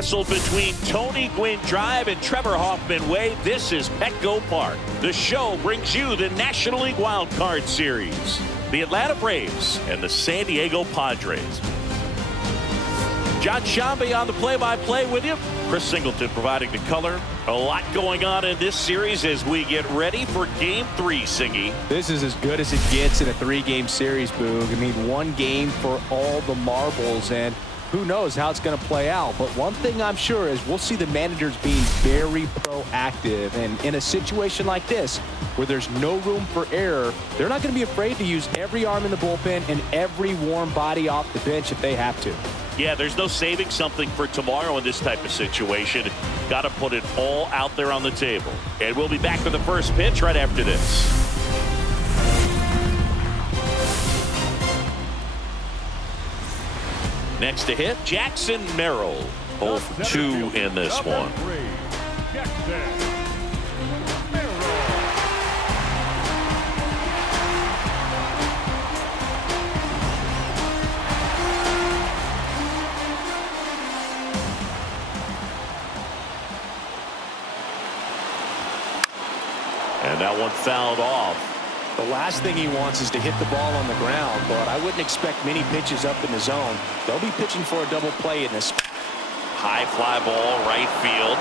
nestled between Tony Gwynn Drive and Trevor Hoffman Way, this is Petco Park. The show brings you the National League Wild Card Series, the Atlanta Braves and the San Diego Padres. John Shambi on the play-by-play with you. Chris Singleton providing the color. A lot going on in this series as we get ready for Game 3, Singy. This is as good as it gets in a 3-game series, Boog. I mean, one game for all the marbles, and who knows how it's going to play out. But one thing I'm sure is we'll see the managers being very proactive. And in a situation like this, where there's no room for error, they're not going to be afraid to use every arm in the bullpen and every warm body off the bench if they have to. Yeah, there's no saving something for tomorrow in this type of situation. Got to put it all out there on the table. And we'll be back for the first pitch right after this. Next to hit, Jackson Merrill. 0-2 in this one. And that one fouled off. The last thing he wants is to hit the ball on the ground, but I wouldn't expect many pitches up in the zone. They'll be pitching for a double play in this. High fly ball, right field.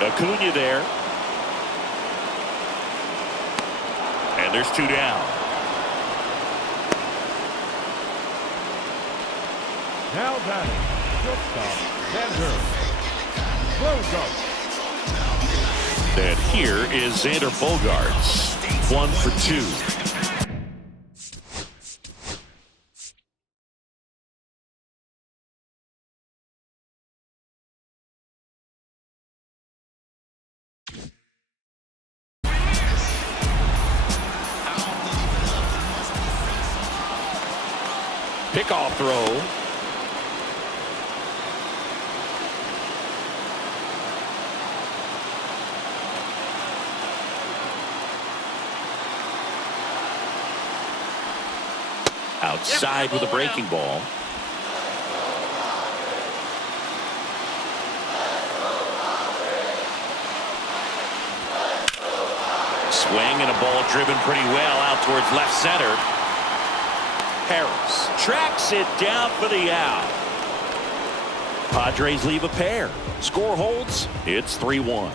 Acuna there. And there's 2 down. Now batting, shortstop, Xander Bogaerts. And here is Xander Bogaerts. 1 for 2. Pickoff throw. Outside with a breaking ball. Swing and a ball driven pretty well out towards left center. Harris tracks it down for the out. Padres leave a pair. Score holds. It's 3-1.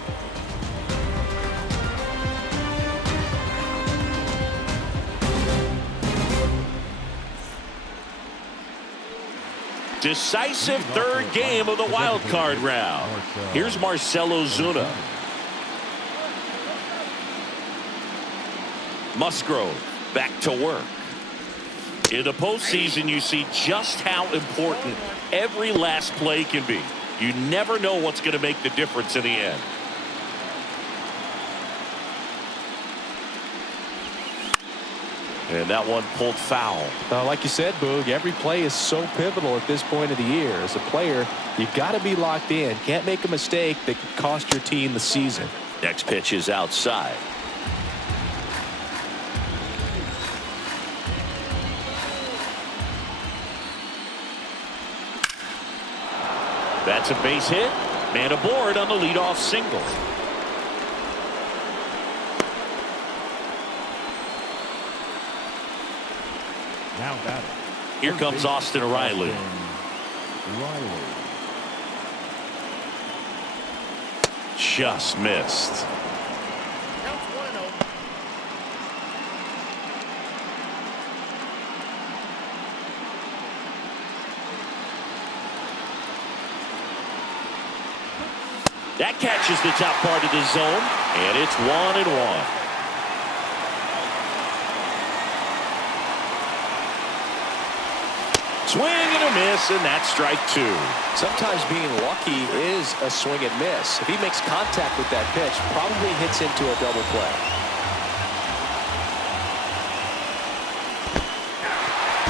Decisive third game of the wild card round. Here's Marcell Ozuna. Musgrove back to work. In the postseason, you see just how important every last play can be. You never know what's going to make the difference in the end. And that one pulled foul. Like you said, Boog, every play is so pivotal at this point of the year. As a player, you've got to be locked in. Can't make a mistake that could cost your team the season. Next pitch is outside. That's a base hit. Man aboard on the leadoff single. Now batting. Here comes Austin Riley. Just missed. That catches the top part of the zone, and it's 1-1. Swing and a miss, and that's strike 2. Sometimes being lucky is a swing and miss. If he makes contact with that pitch, probably hits into a double play.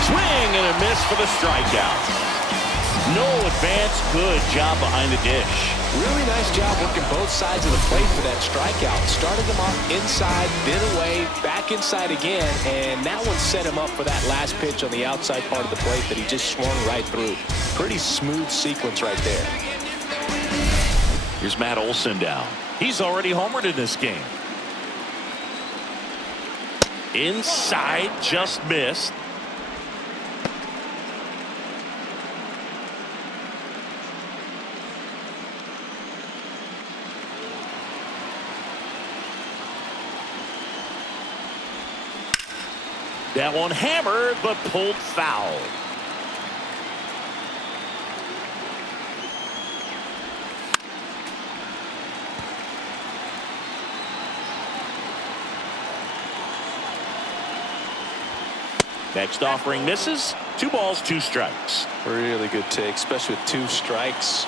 Swing and a miss for the strikeout. No advance. Good job behind the dish. Really nice job working both sides of the plate for that strikeout. Started him off inside, then away, back inside again, and that one set him up for that last pitch on the outside part of the plate that he just swung right through. Pretty smooth sequence right there. Here's Matt Olson down. He's already homered in this game. Inside, just missed. That one hammered, but pulled foul. Next offering misses. 2 balls, 2 strikes. Really good take, especially with 2 strikes.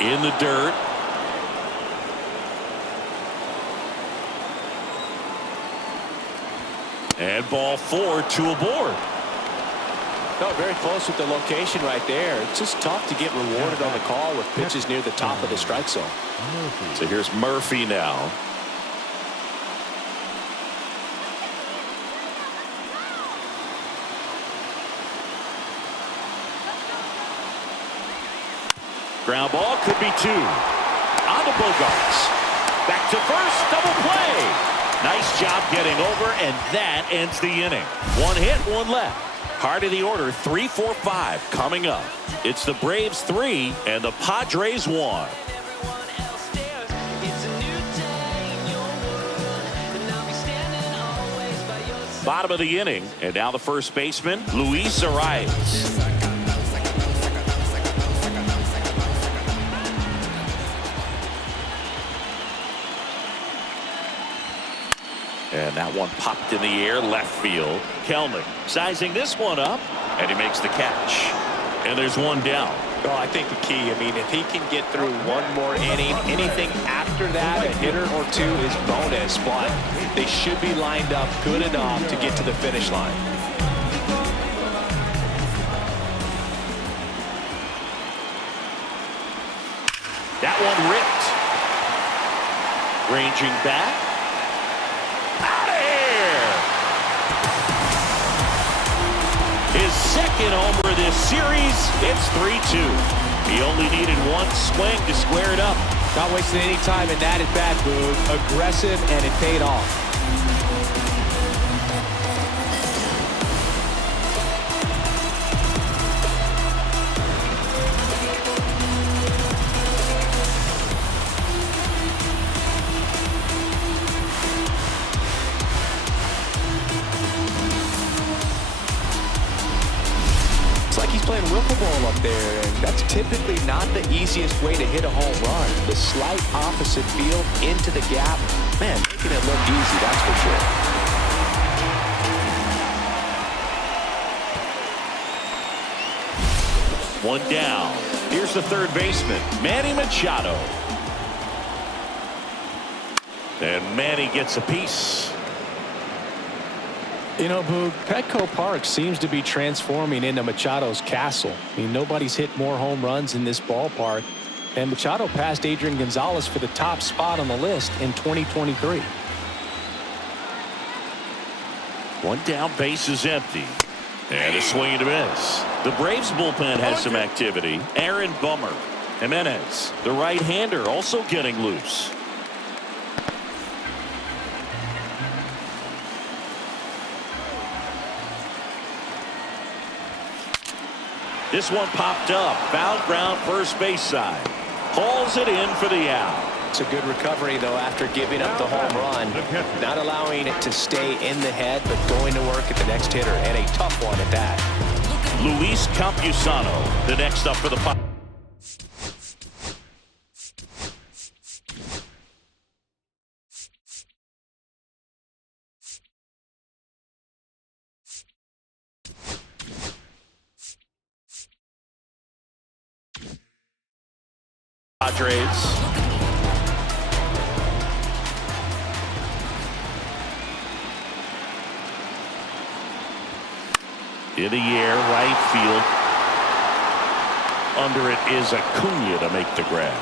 In the dirt. And ball 4, 2 aboard. No, very close with the location right there. It's just tough to get rewarded on the call with pitches near the top of the strike zone. So here's Murphy now. Ground ball could be 2. On to Bogarts. Back to first, double play. Nice job getting over, and that ends the inning. 1 hit, 1 left. Heart of the order, 3, 4, 5 coming up. It's the Braves 3 and the Padres 1. Bottom of the inning, and now the first baseman, Luis Arias. And that one popped in the air, left field. Kelnick sizing this one up, and he makes the catch. And there's 1 down. Oh, I think the key, I mean, if he can get through 1 more inning, anything after that, a hitter or 2 is bonus, but they should be lined up good enough to get to the finish line. That one ripped. Ranging back. Out of here! His second homer of this series. It's 3-2. He only needed 1 swing to square it up. Not wasting any time in that at bat, Boog. Aggressive, and it paid off. Playing wiffle ball up there, and that's typically not the easiest way to hit a home run. The slight opposite field into the gap, man, making it look easy, that's for sure. One down. Here's the third baseman, Manny Machado. And Manny gets a piece. You know, Boog, Petco Park seems to be transforming into Machado's castle. I mean, nobody's hit more home runs in this ballpark. And Machado passed Adrian Gonzalez for the top spot on the list in 2023. 1 down, base is empty. And a swing and a miss. The Braves bullpen has some activity. Aaron Bummer. Jimenez, the right-hander, also getting loose. This one popped up. Foul ground, first base side. Hauls it in for the out. It's a good recovery, though, after giving up the home run. Not allowing it to stay in the head, but going to work at the next hitter, and a tough one at that. Luis Campusano, the next up for the Padres. In the air, right field. Under it is Acuna to make the grab.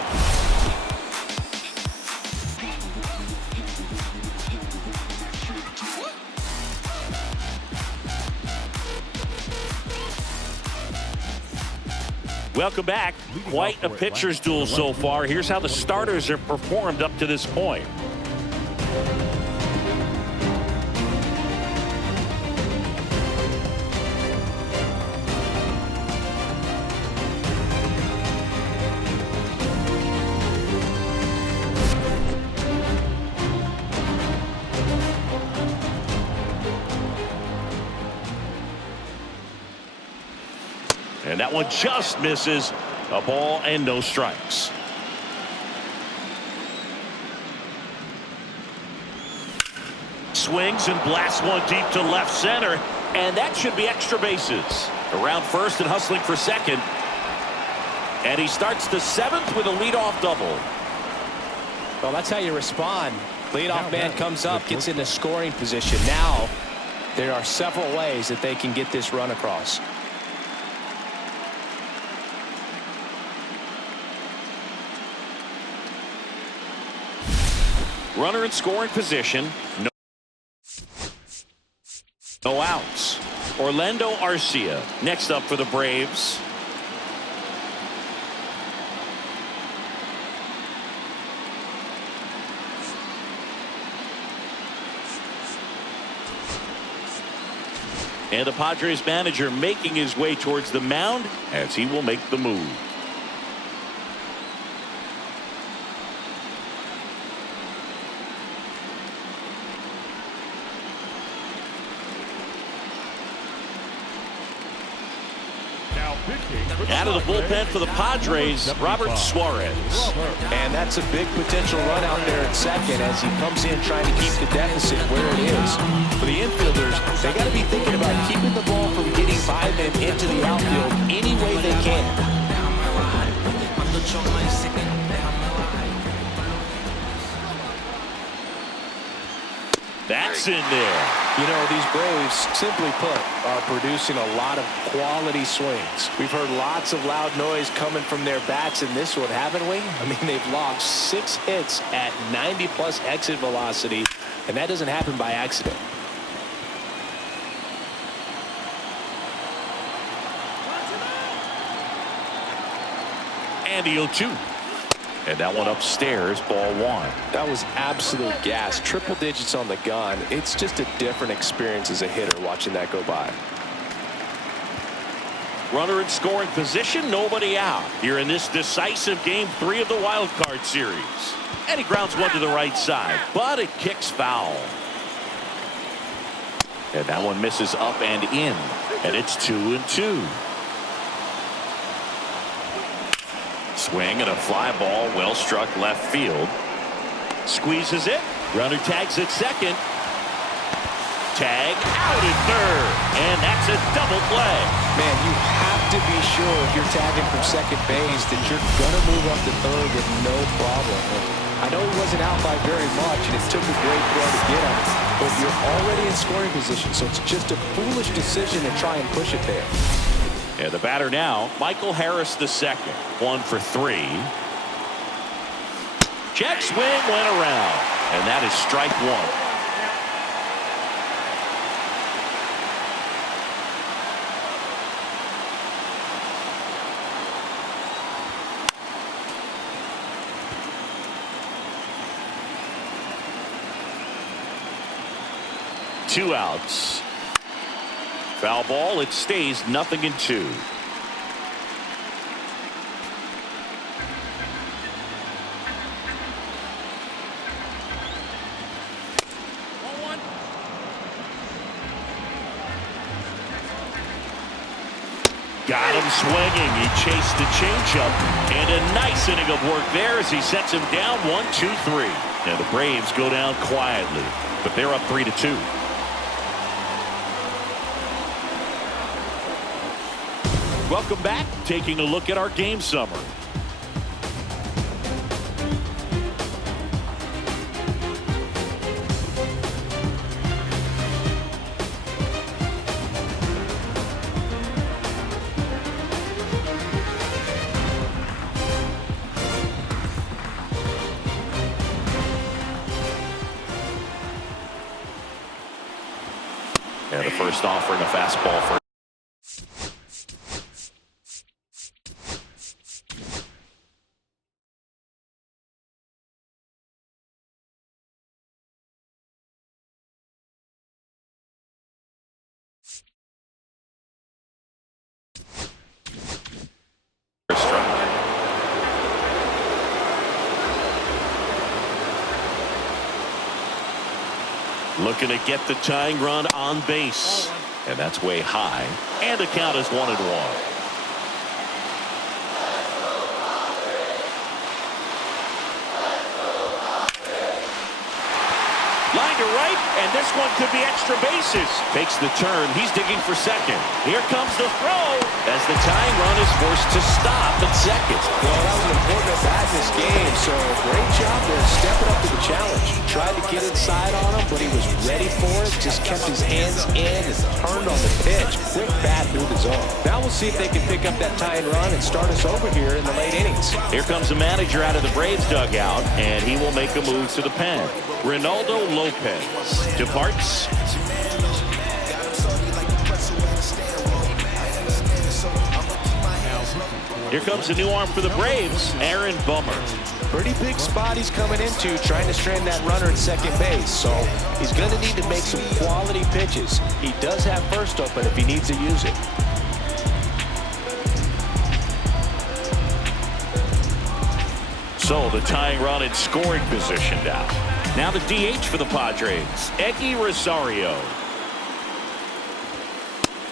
Welcome back. Quite a pitcher's duel so far. Here's how the starters have performed up to this point. And that one just misses. A ball and no strikes. Swings and blasts one deep to left center. And that should be extra bases. Around first and hustling for second. And he starts the seventh with a leadoff double. Well, that's how you respond. Leadoff man comes up, gets into scoring position. Now, there are several ways that they can get this run across. Runner in scoring position. No outs. Orlando Arcia next up for the Braves. And the Padres manager making his way towards the mound as he will make the move. Out of the bullpen for the Padres, Robert Suarez. And that's a big potential run out there at second as he comes in trying to keep the deficit where it is. For the infielders, they got to be thinking about keeping the ball from getting by them into the outfield any way they can. That's in there. You know, these Braves, simply put, are producing a lot of quality swings. We've heard lots of loud noise coming from their bats in this one, haven't we? I mean, they've logged 6 hits at 90-plus exit velocity, and that doesn't happen by accident. And the 0-2. And that one upstairs, ball 1. That was absolute gas. Triple digits on the gun. It's just a different experience as a hitter watching that go by. Runner in scoring position, nobody out. Here in this decisive game 3 of the wild card series. And he grounds one to the right side, but it kicks foul. And that one misses up and in. And it's 2-2. Swing and a fly ball, well struck left field. Squeezes it. Runner tags at second. Tag out at third. And that's a double play. Man, you have to be sure if you're tagging from second base that you're going to move up to third with no problem. I know he wasn't out by very much, and it took a great throw to get him, but you're already in scoring position, so it's just a foolish decision to try and push it there. And the batter now, Michael Harris II. 1 for 3. Check swing went around. And that is strike 1. Two outs. Foul ball. It stays 0-2. Got him swinging. He chased the changeup, and a nice inning of work there as he sets him down 1-2-3. And the Braves go down quietly, but they're up 3-2. Welcome back. Taking a look at our game summary. And the first offering a fastball for Looking to get the tying run on base. And that's way high. And the count is 1-1. Line to right, and this one could be extra bases. Makes the turn. He's digging for second. Here comes the throw as the tying run is forced to stop at second. Well, that was an important at-bat in this game, so great job there stepping up to the challenge. Tried to get inside on him, but he was ready for it. Just kept his hands in and turned on the pitch. Quick bat through the zone. Now we'll see if they can pick up that tying run and start us over here in the late innings. Here comes the manager out of the Braves dugout, and he will make a move to the pen. Ronaldo Lopez departs. Here comes a new arm for the Braves, Aaron Bummer. Pretty big spot he's coming into, trying to strand that runner at second base. So he's going to need to make some quality pitches. He does have first open if he needs to use it. So the tying run in scoring position now. Now the DH for the Padres, Eggy Rosario.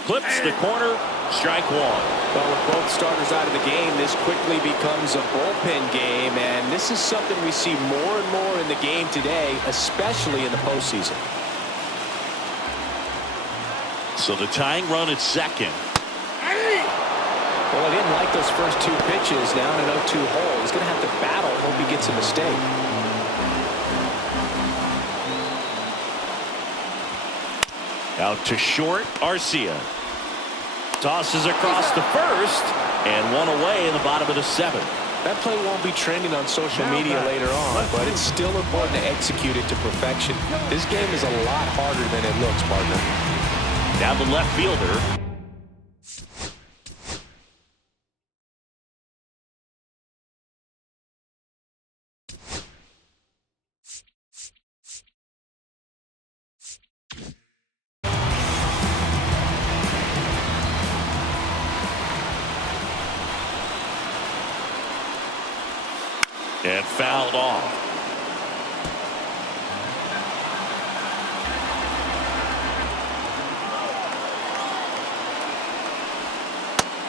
Clips the corner, strike one. Well, with both starters out of the game, this quickly becomes a bullpen game, and this is something we see more and more in the game today, especially in the postseason. So the tying run at second. Well, I didn't like those first two pitches. Now in an 0-2 hole, he's going to have to battle. Hope he gets a mistake. Out to short, Arcia. Tosses across the first, and one away in the bottom of the seventh. That play won't be trending on social media later on, but it's still important to execute it to perfection. This game is a lot harder than it looks, partner. Down the left fielder. And fouled off.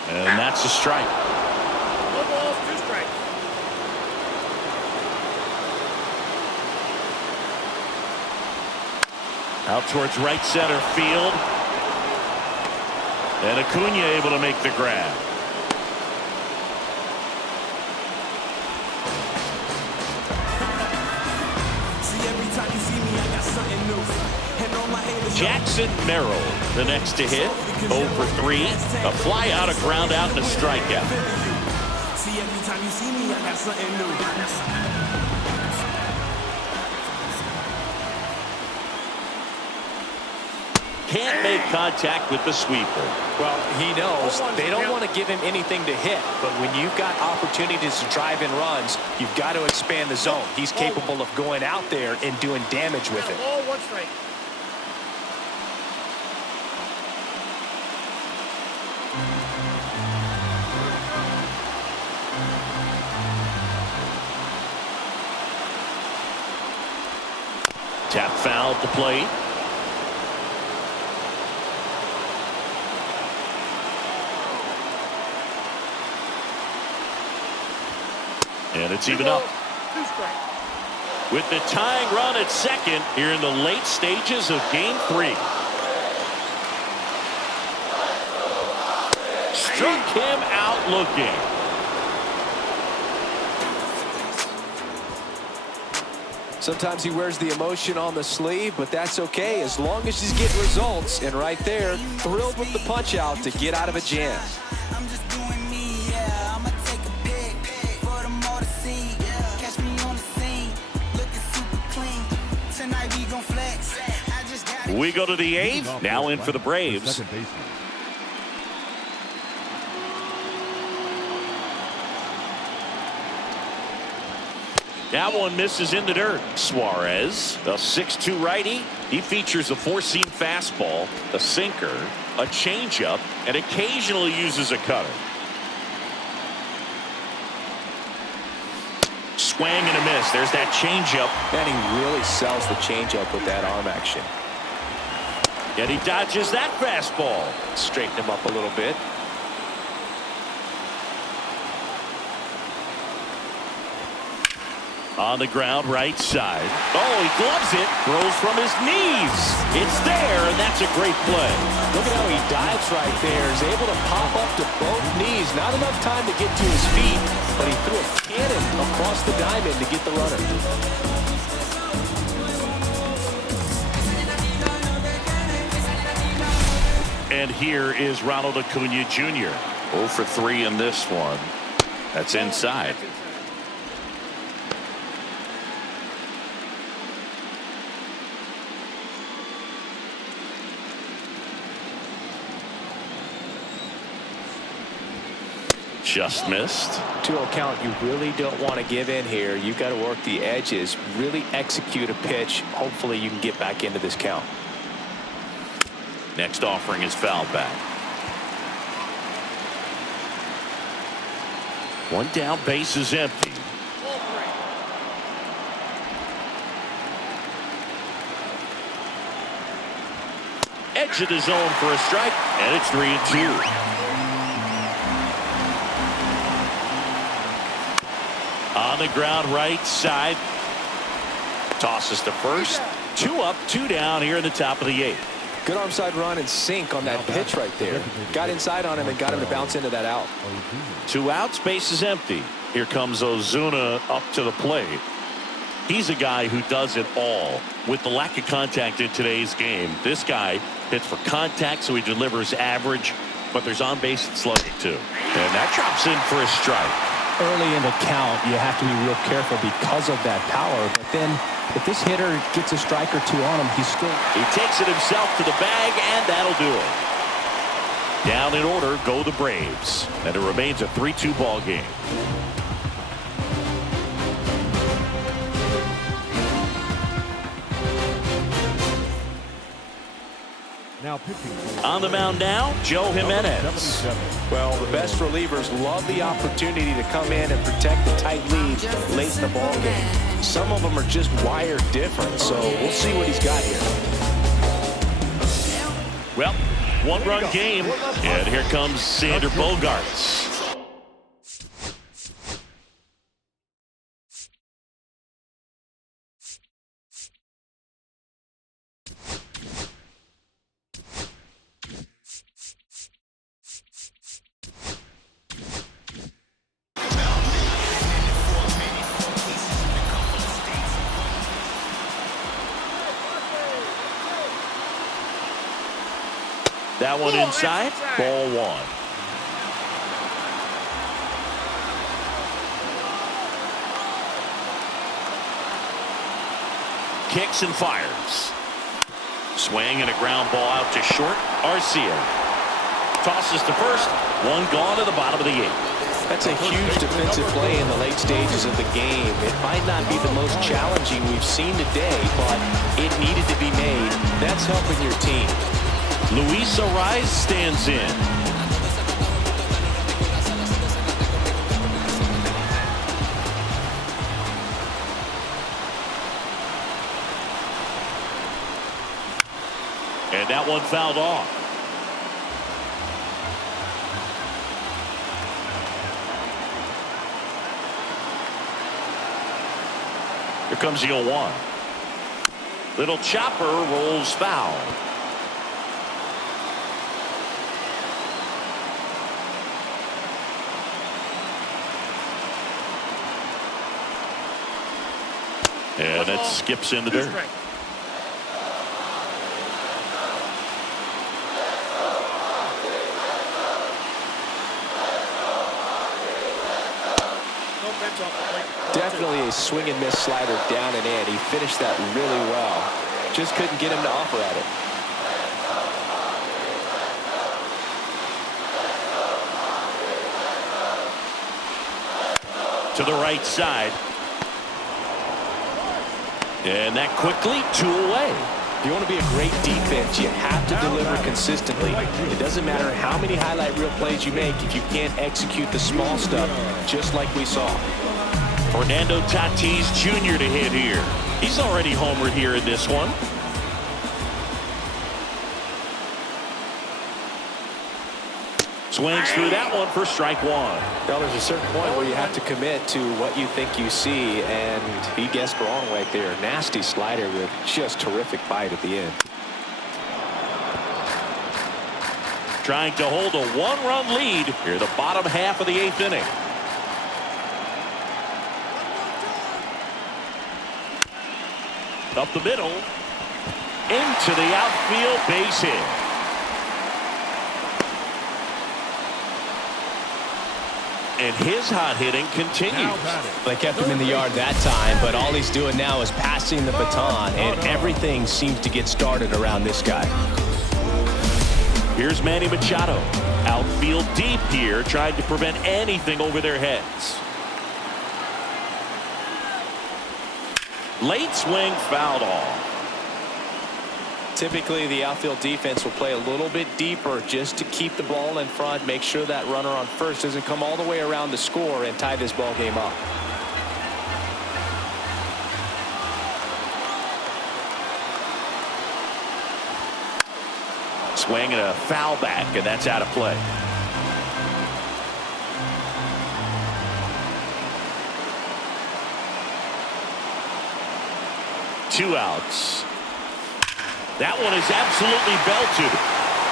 And that's a strike. 1 ball, 2 strikes. Out towards right center field. And Acuna able to make the grab. Jackson Merrill, the next to hit, 0 for 3, a fly out, a ground out, and a strikeout. See, every time you see me, I got something new. Can't make contact with the sweeper. Well, he knows they don't want to give him anything to hit, but when you've got opportunities to drive in runs, you've got to expand the zone. He's capable of going out there and doing damage with it. Ball, 1 strike. Tap foul to plate. And it's even up. 2 strikes. With the tying run at second here in the late stages of Game 3. Struck him out looking. Sometimes he wears the emotion on the sleeve, but that's okay as long as he's getting results. And right there, thrilled with the punch out to get out of a jam. I'm just doing me, yeah. I'ma take a pic for them all to see. Catch me on the scene, looking super clean. Tonight we gon' flex. I just got We go to the 8th. Now in for the Braves. Second baseman. That one misses in the dirt. Suarez, a 6'2 righty. He features a 4-seam fastball, a sinker, a changeup, and occasionally uses a cutter. swing and a miss. There's that changeup. And he really sells the changeup with that arm action. And he dodges that fastball. Straighten him up a little bit. On the ground, right side. Oh, he gloves it. Throws from his knees. It's there, and that's a great play. Look at how he dives right there. He's able to pop up to both knees. Not enough time to get to his feet, but he threw a cannon across the diamond to get the runner. And here is Ronald Acuna Jr. 0 for 3 in this one. That's inside. Just missed. 2-0 count. You really don't want to give in here. You've got to work the edges, really execute a pitch. Hopefully you can get back into this count. Next offering is fouled back. One down, base is empty. Edge of the zone for a strike, and it's 3-2. On the ground, right side. Tosses to first. 2 up, 2 down here in the top of the 8th. Good arm side run and sink on that pitch right there. Got inside on him and got him to bounce into that out. 2 outs, base is empty. Here comes Ozuna up to the plate. He's a guy who does it all. With the lack of contact in today's game, this guy hits for contact, so he delivers average, but there's on-base slugging too. And that drops in for a strike. Early in the count, you have to be real careful because of that power. But then if this hitter gets a strike or 2 on him, he's still... He takes it himself to the bag, and that'll do it. Down in order go the Braves. And it remains a 3-2 ball game. Now pitching. On the mound now, Joe Jimenez. 77. Well, the best relievers love the opportunity to come in and protect the tight lead late in the ball game. Some of them are just wired different, so we'll see what he's got here. Well, 1-run game, and here comes Sander Bogarts. That one inside, ball 1. Kicks and fires. Swing and a ground ball out to short. Arcia tosses to first. 1 gone to the bottom of the 8th. That's a huge defensive play in the late stages of the game. It might not be the most challenging we've seen today, but it needed to be made. That's helping your team. Luis Ariz stands in. And that one fouled off. Here comes the 0-1. Little chopper rolls foul. And it skips in the dirt. Definitely a swing and miss slider down and in. He finished that really well. Just couldn't get him to offer at it. To the right side. And that quickly 2 away. If you want to be a great defense, you have to deliver consistently. It doesn't matter how many highlight reel plays you make if you can't execute the small stuff, just like we saw. Fernando Tatis Jr. to hit here. He's already homered here in this one. Swings through that one for strike one. Well, there's a certain point where you have to commit to what you think you see, and he guessed wrong right there. Nasty slider with just terrific bite at the end. Trying to hold a one-run lead here, the bottom half of the 8th inning. Up the middle, into the outfield, base hit. And his hot hitting continues. They kept him in the yard that time, but all he's doing now is passing the baton, and everything seems to get started around this guy. Here's Manny Machado. Outfield deep here, trying to prevent anything over their heads. Late swing, fouled off. Typically, the outfield defense will play a little bit deeper just to keep the ball in front, make sure that runner on first doesn't come all the way around to score and tie this ball game up. Swing and a foul back, and that's out of play. Two outs. That one is absolutely belted.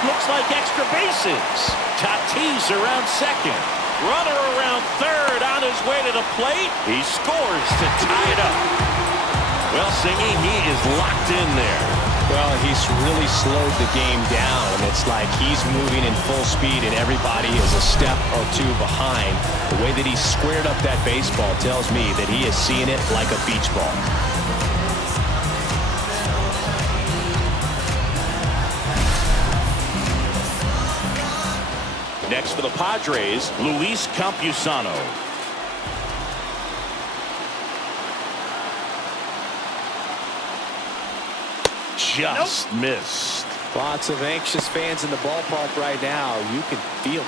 Looks like extra bases. Tatis around second. Runner around third, on his way to the plate. He scores to tie it up. Well, Singy, he is locked in there. Well, he's really slowed the game down. It's like he's moving in full speed and everybody is a step or two behind. The way that he squared up that baseball tells me that he is seeing it like a beach ball. Next for the Padres, Luis Campusano. Just missed. Lots of anxious fans in the ballpark right now. You can feel it.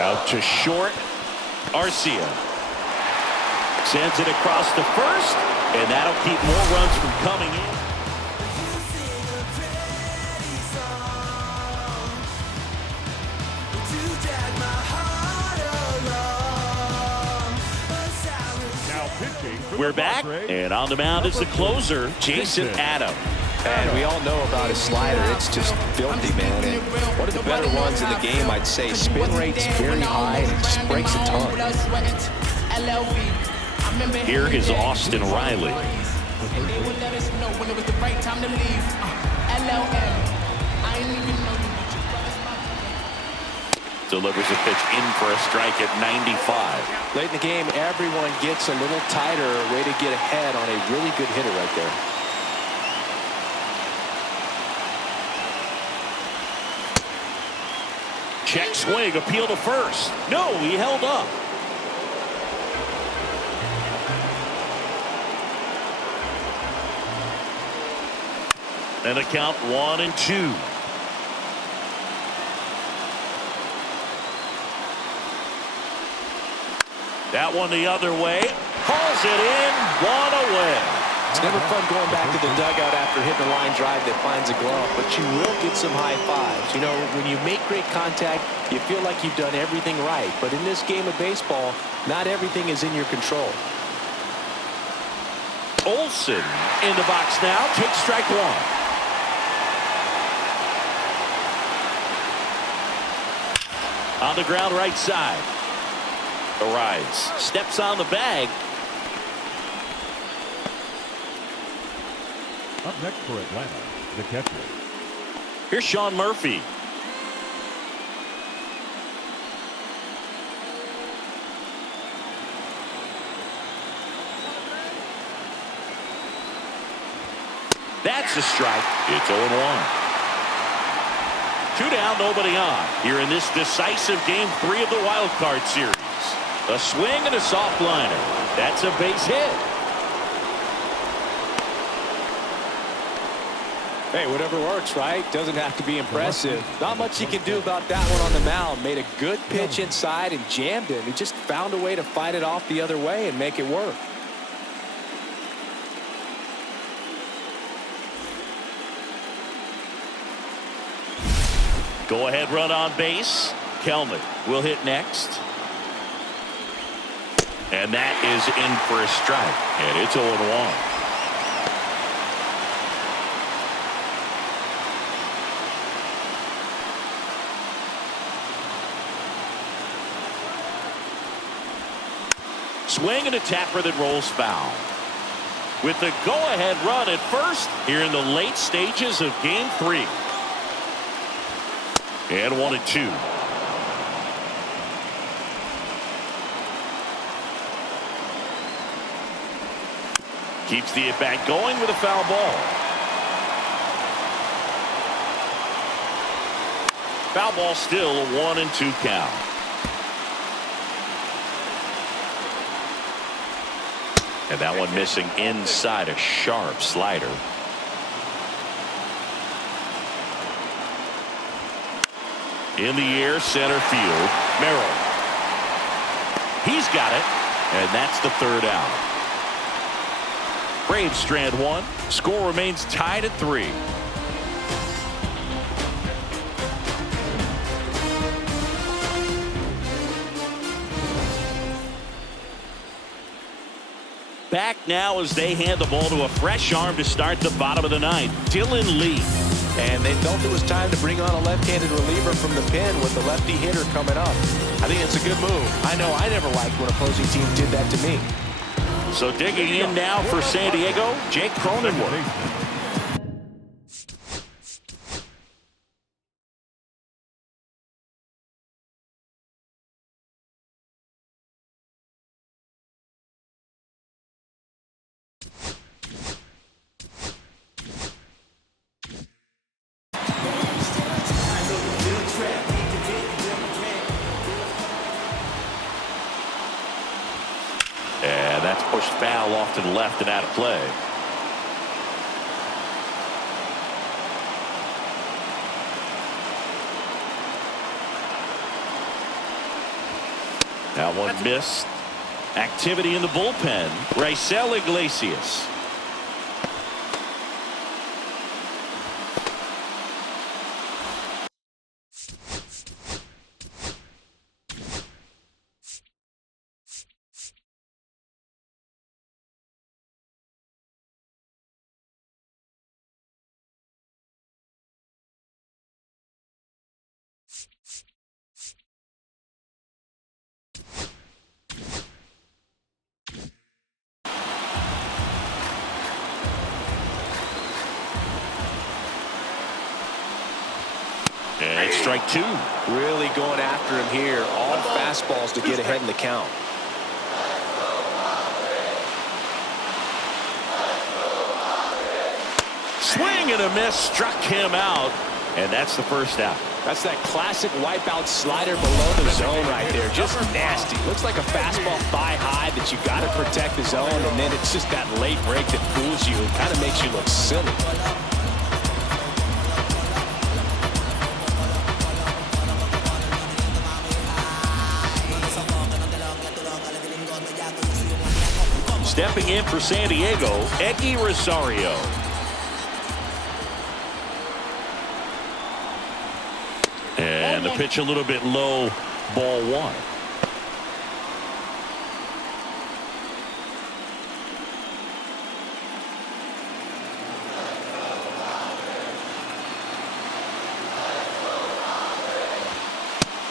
Out to short. Arcia sends it across to first, and that'll keep more runs from coming in. We're back, and on the mound is the closer, Jason Adam. And we all know about his slider. It's just filthy, man. And one of the better ones in the game, I'd say. Spin rate's very high, and it just breaks a ton. Here is Austin Riley. Delivers a pitch in for a strike at 95. Late in the game, everyone gets a little tighter. Way to get ahead on a really good hitter right there. Check swing, appeal to first. No, he held up. And a count 1-2. That one the other way. Hauls it in, one away. It's never fun going back to the dugout after hitting a line drive that finds a glove, but you will get some high fives. You know, when you make great contact, you feel like you've done everything right. But in this game of baseball, not everything is in your control. Olsen in the box now, takes strike one. On the ground right side. Arrives, steps on the bag. Up next for Atlanta, the catcher. Here's Sean Murphy. That's a strike. It's 0-1. 2 down, nobody on. Here in this decisive game 3 of the wild card series. A swing and a soft liner. That's a base hit. Hey, whatever works, right? Doesn't have to be impressive. Not much he can do about that one on the mound. Made a good pitch inside and jammed it. He just found a way to fight it off the other way and make it work. Go ahead run on base. Kelman will hit next. And that is in for a strike. And it's 0-1. Swing and a tapper that rolls foul. With the go-ahead run at first here in the late stages of Game 3. And 1-2. Keeps the at-bat going with a foul ball. Foul ball still a 1-2 count. And that one missing inside a sharp slider. In the air, center field. Merrill. He's got it. And that's the third out. Braves strand one. Score remains tied at 3. Back now as they hand the ball to a fresh arm to start the bottom of the ninth. Dylan Lee. And they felt it was time to bring on a left-handed reliever from the pen with the lefty hitter coming up. I think it's a good move. I know I never liked when opposing teams did that to me. So digging in now for San Diego, Jake Cronenworth. And that's pushed foul off to the left and out of play. That one missed. Activity in the bullpen. Raisel Iglesias. And strike 2. Really going after him here. All fastballs to get ahead in the count. Swing and a miss, struck him out, and that's the first out. That's that classic wipeout slider below the zone right there. Just nasty. Looks like a fastball thigh high that you got to protect the zone, and then it's just that late break that fools you. It kind of makes you look silly. Stepping in for San Diego, Eddie Rosario. And the pitch a little bit low, ball 1.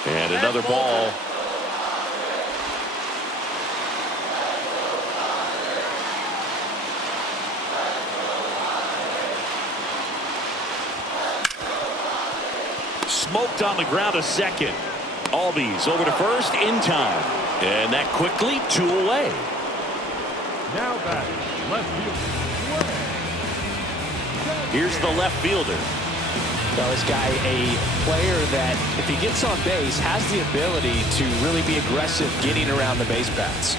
And another ball. Smoked on the ground to second. Albies over to first in time. And that quickly 2 away. Now back, left field. Here's the left fielder. Well, this guy, a player that, if he gets on base, has the ability to really be aggressive getting around the base paths.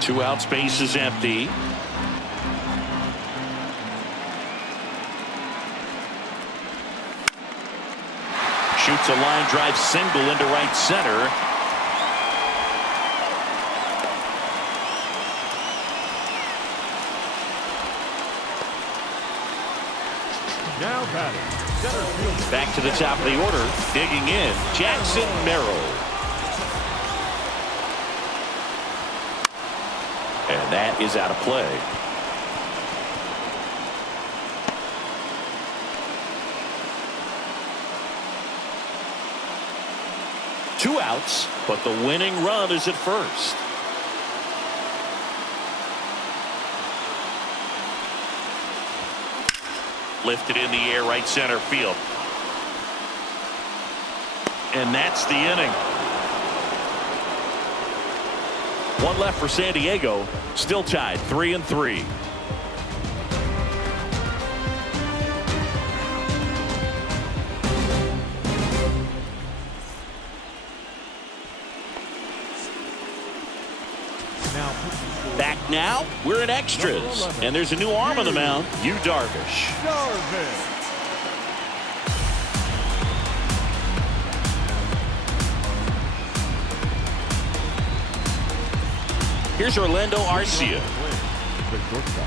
Two outs, base is empty. Shoots a line drive single into right center. Now batting, center field. Back to the top of the order. Digging in, Jackson Merrill. And that is out of play. Two outs, but the winning run is at first. Lifted in the air, right center field. And that's the inning. One left for San Diego. Still tied 3-3. Back now, we're in extras. And there's a new arm on the mound, Yu Darvish. Here's Orlando Arcia. The shortstop.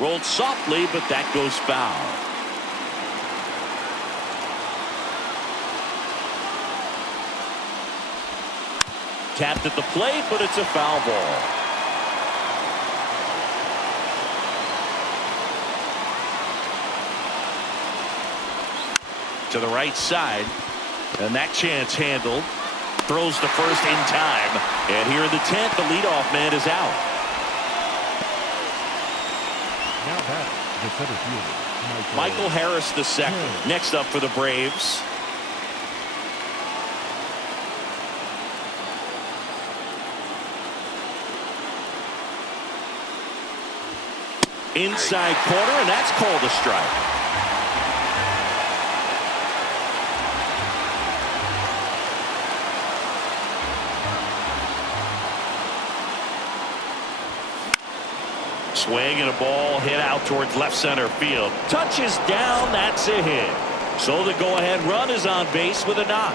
Rolled softly, but that goes foul. Tapped at the plate, but it's a foul ball. To the right side, and that chance handled. Throws to first in time, and here in the 10th, the leadoff man is out. Now batting, the center fielder, Michael Harris II, next up for the Braves. Inside corner, and that's called a strike. Swing and a ball hit out towards left center field. Touches down, that's a hit. So the go-ahead run is on base with a knock.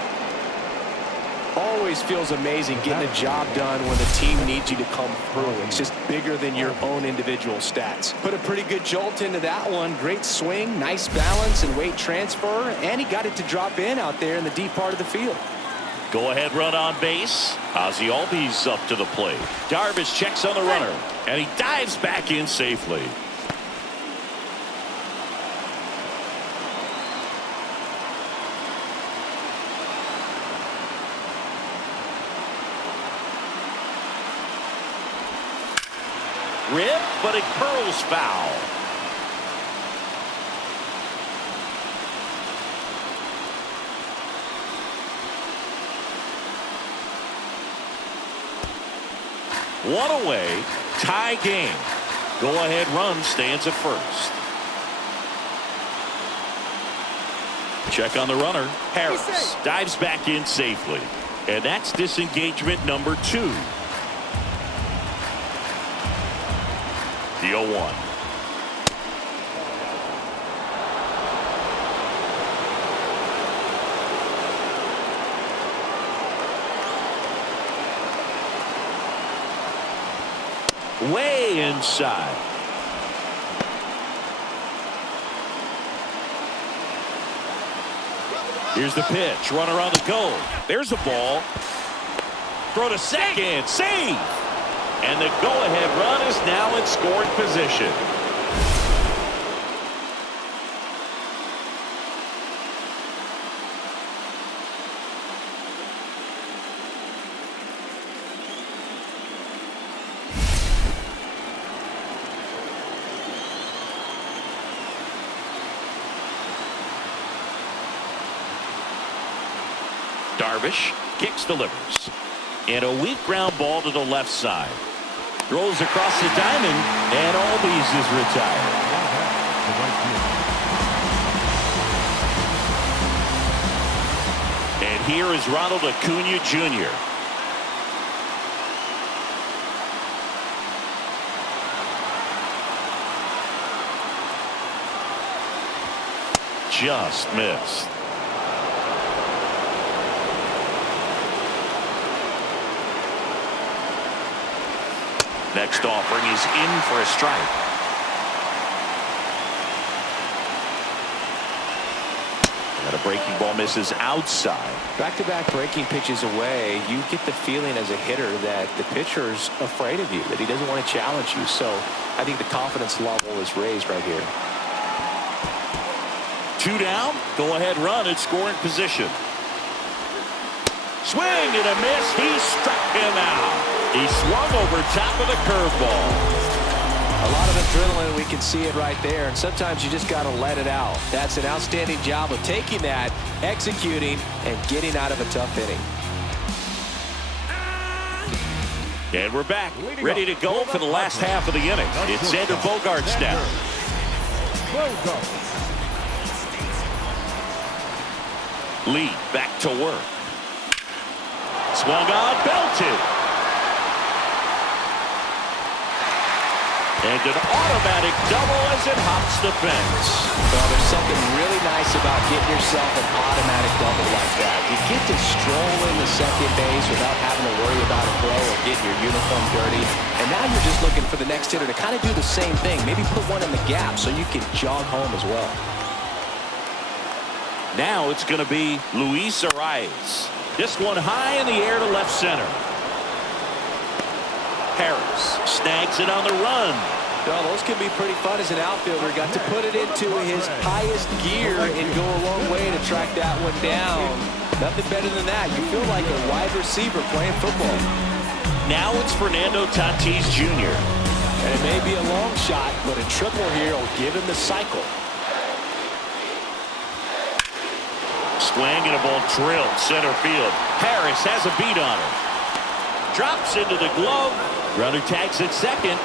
Always feels amazing getting the job done when the team needs you to come through. It's just bigger than your own individual stats. Put a pretty good jolt into that one. Great swing, nice balance and weight transfer, and he got it to drop in out there in the deep part of the field. Go-ahead run on base. Ozzie Albies up to the plate. Darvish checks on the runner, and he dives back in safely. Rip, but it curls foul. One away, tie game. Go-ahead run stands at first. Check on the runner. Harris dives back in safely. And that's disengagement number 2. The 0-1. Way inside. Here's the pitch. Runner on the go. There's a ball. Throw to second. Save. And the go-ahead run is now in scoring position. Darvish kicks, delivers. And a weak ground ball to the left side. Throws across the diamond, and Albies is retired. The right field. And here is Ronald Acuna Jr. Just missed. Next offering is in for a strike. And a breaking ball misses outside. Back-to-back breaking pitches away, you get the feeling as a hitter that the pitcher's afraid of you, that he doesn't want to challenge you. So I think the confidence level is raised right here. 2 down. Go ahead run at scoring position. Swing and a miss. He struck him out. He swung over top of the curveball. A lot of adrenaline, we can see it right there, and sometimes you just got to let it out. That's an outstanding job of taking that, executing, and getting out of a tough inning. And we're back, ready to go for the last half of the inning. It's Xander Bogaerts now. Lee back to work. Swung on, belted. And an automatic double as it hops the fence. Well, there's something really nice about getting yourself an automatic double like that. You get to stroll into second base without having to worry about a throw or getting your uniform dirty. And now you're just looking for the next hitter to kind of do the same thing. Maybe put one in the gap so you can jog home as well. Now it's going to be Luis Arias. This one high in the air to left center. Harris snags it on the run. Well, those can be pretty fun as an outfielder. Got to put it into his highest gear and go a long way to track that one down. Nothing better than that. You feel like a wide receiver playing football. Now it's Fernando Tatis Jr. And it may be a long shot, but a triple here will give him the cycle. Swing and a ball drilled center field. Harris has a beat on it. Drops into the glove. Runner tags at second.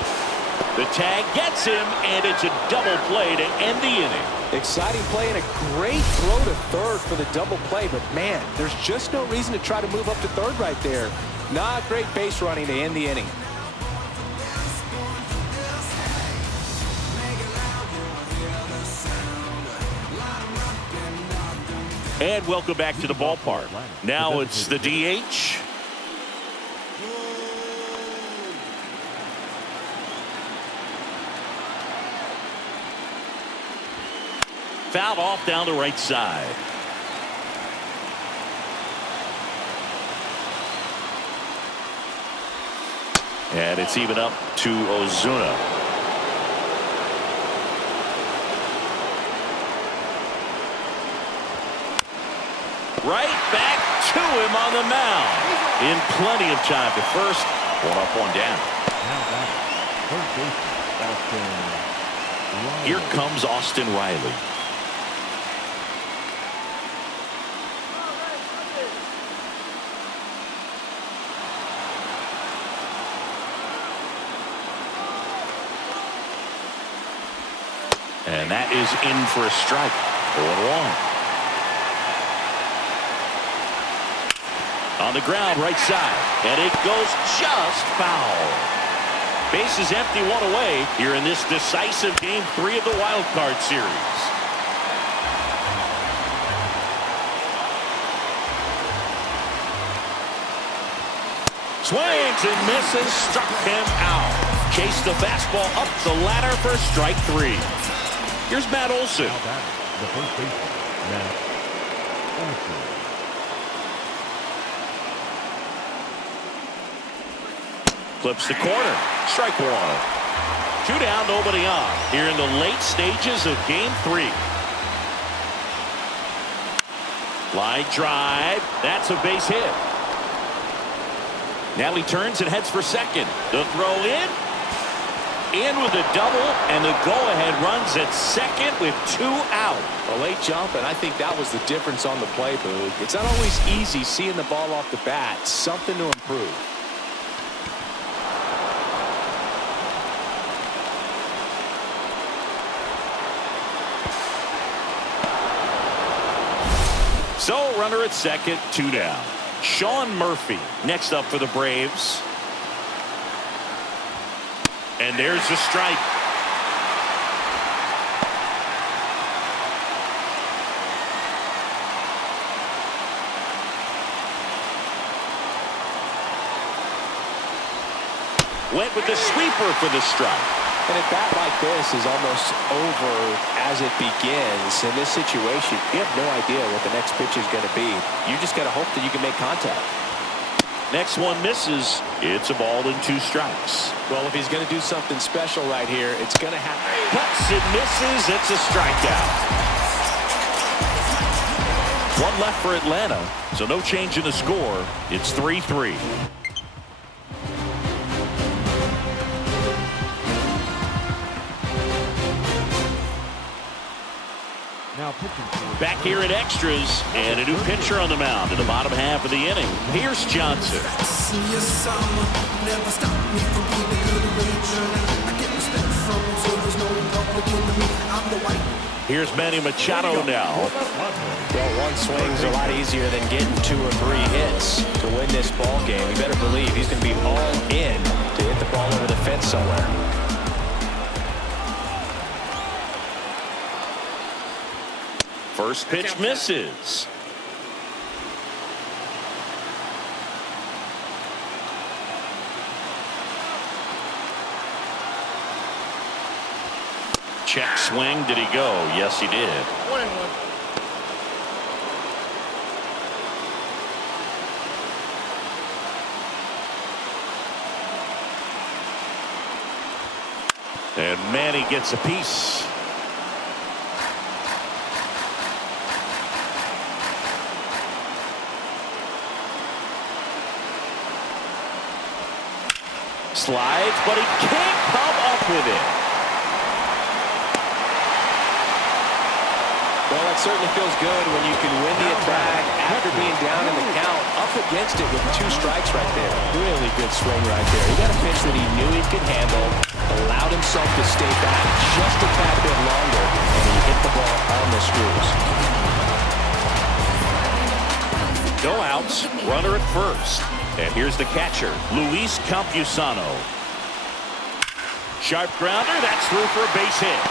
The tag gets him, and it's a double play to end the inning. Exciting play and a great throw to third for the double play, but man, there's just no reason to try to move up to third right there. Not great base running to end the inning. And welcome back to the ballpark. Now it's the DH. Fouled off down the right side. And it's even up to Ozuna. Right back to him on the mound. In plenty of time to first. One up, one down. Here comes Austin Riley. And that is in for a strike. 0-1. On the ground, right side. And it goes just foul. Base is empty, one away here in this decisive Game 3 of the Wild Card Series. Swings and misses, struck him out. Chased the fastball up the ladder for strike 3. Here's Matt Olson. The first baseman, Matt Olson. Flips the corner. Strike 1. 2 down, nobody on. Here in the late stages of Game 3. Line drive. That's a base hit. Now he turns and heads for second. The throw in. in with a double, and the go-ahead runs at second with 2 out. A late jump, and I think that was the difference on the play, Boog. It's not always easy seeing the ball off the bat. Something to improve. So, runner at second, 2 down. Sean Murphy next up for the Braves. And there's the strike. Went with the sweeper for the strike. And a bat like this is almost over as it begins. In this situation, you have no idea what the next pitch is going to be. You just got to hope that you can make contact. Next one misses. It's a ball and 2 strikes. Well, if he's going to do something special right here, it's going to happen. Cuts and misses. It's a strikeout. 1 left for Atlanta, so no change in the score. It's 3-3. Back here in extras, and a new pitcher on the mound in the bottom half of the inning. Here's Johnson. Here's Manny Machado now. Well, one swing's a lot easier than getting 2 or 3 hits to win this ball game. You better believe he's going to be all in to hit the ball over the fence somewhere. First pitch misses. Check swing. Did he go? Yes, he did. 1-1. And Manny gets a piece. Slides, but he can't come up with it. Well, it certainly feels good when you can win the at-bat after being down in the count, up against it with 2 strikes right there. Really good swing right there. He got a pitch that he knew he could handle, allowed himself to stay back just a tad bit longer, and he hit the ball on the screws. No outs, runner at first. And here's the catcher, Luis Campusano. Sharp grounder, that's through for a base hit.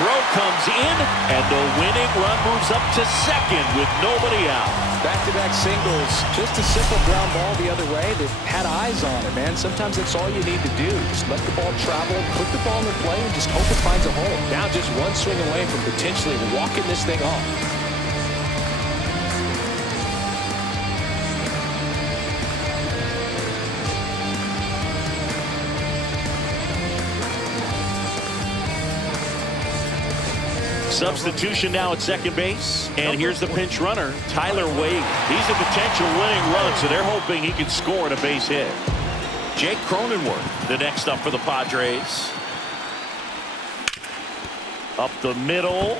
Throw comes in, and the winning run moves up to second with nobody out. Back-to-back singles, just a simple ground ball the other way. They've had eyes on it, man. Sometimes that's all you need to do. Just let the ball travel, put the ball in play, and just hope it finds a hole. Now just 1 swing away from potentially walking this thing off. Substitution now at second base, and here's the pinch runner, Tyler Wade. He's a potential winning run, so they're hoping he can score on a base hit. Jake Cronenworth, the next up for the Padres. Up the middle,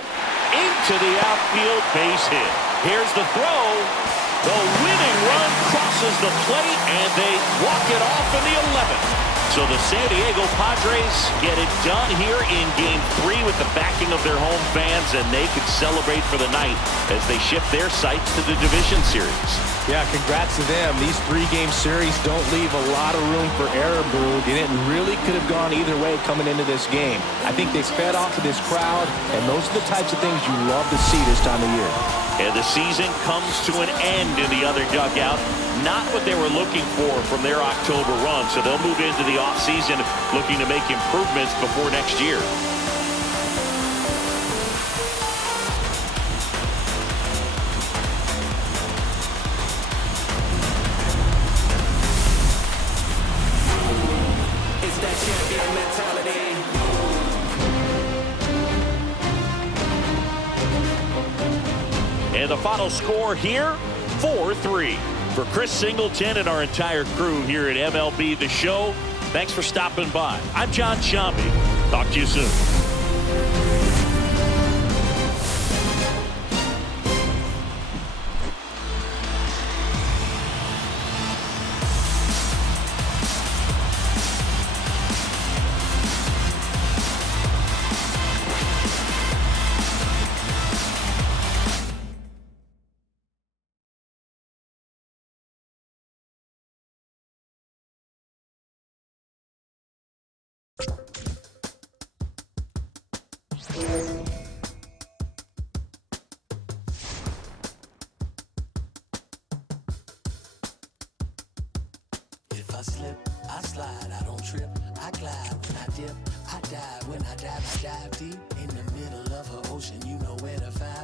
into the outfield, base hit. Here's the throw. The winning run crosses the plate, and they walk it off in the 11th. So the San Diego Padres get it done here in Game 3 with the backing of their home fans, and they can celebrate for the night as they shift their sights to the division series. Yeah, congrats to them. These 3-game series don't leave a lot of room for error, Boog, and it really could have gone either way coming into this game. I think they fed off of this crowd, and those are the types of things you love to see this time of year. And the season comes to an end in the other dugout. Not what they were looking for from their October run, so they'll move into the offseason looking to make improvements before next year. It's that champion mentality. And the final score here, 4-3. For Chris Singleton and our entire crew here at MLB The Show, Thanks for stopping by. I'm John Shambi. Talk to you soon. If I slip, I slide, I don't trip, I glide. When I dip, I dive. When I dive deep in the middle of an ocean. You know where to find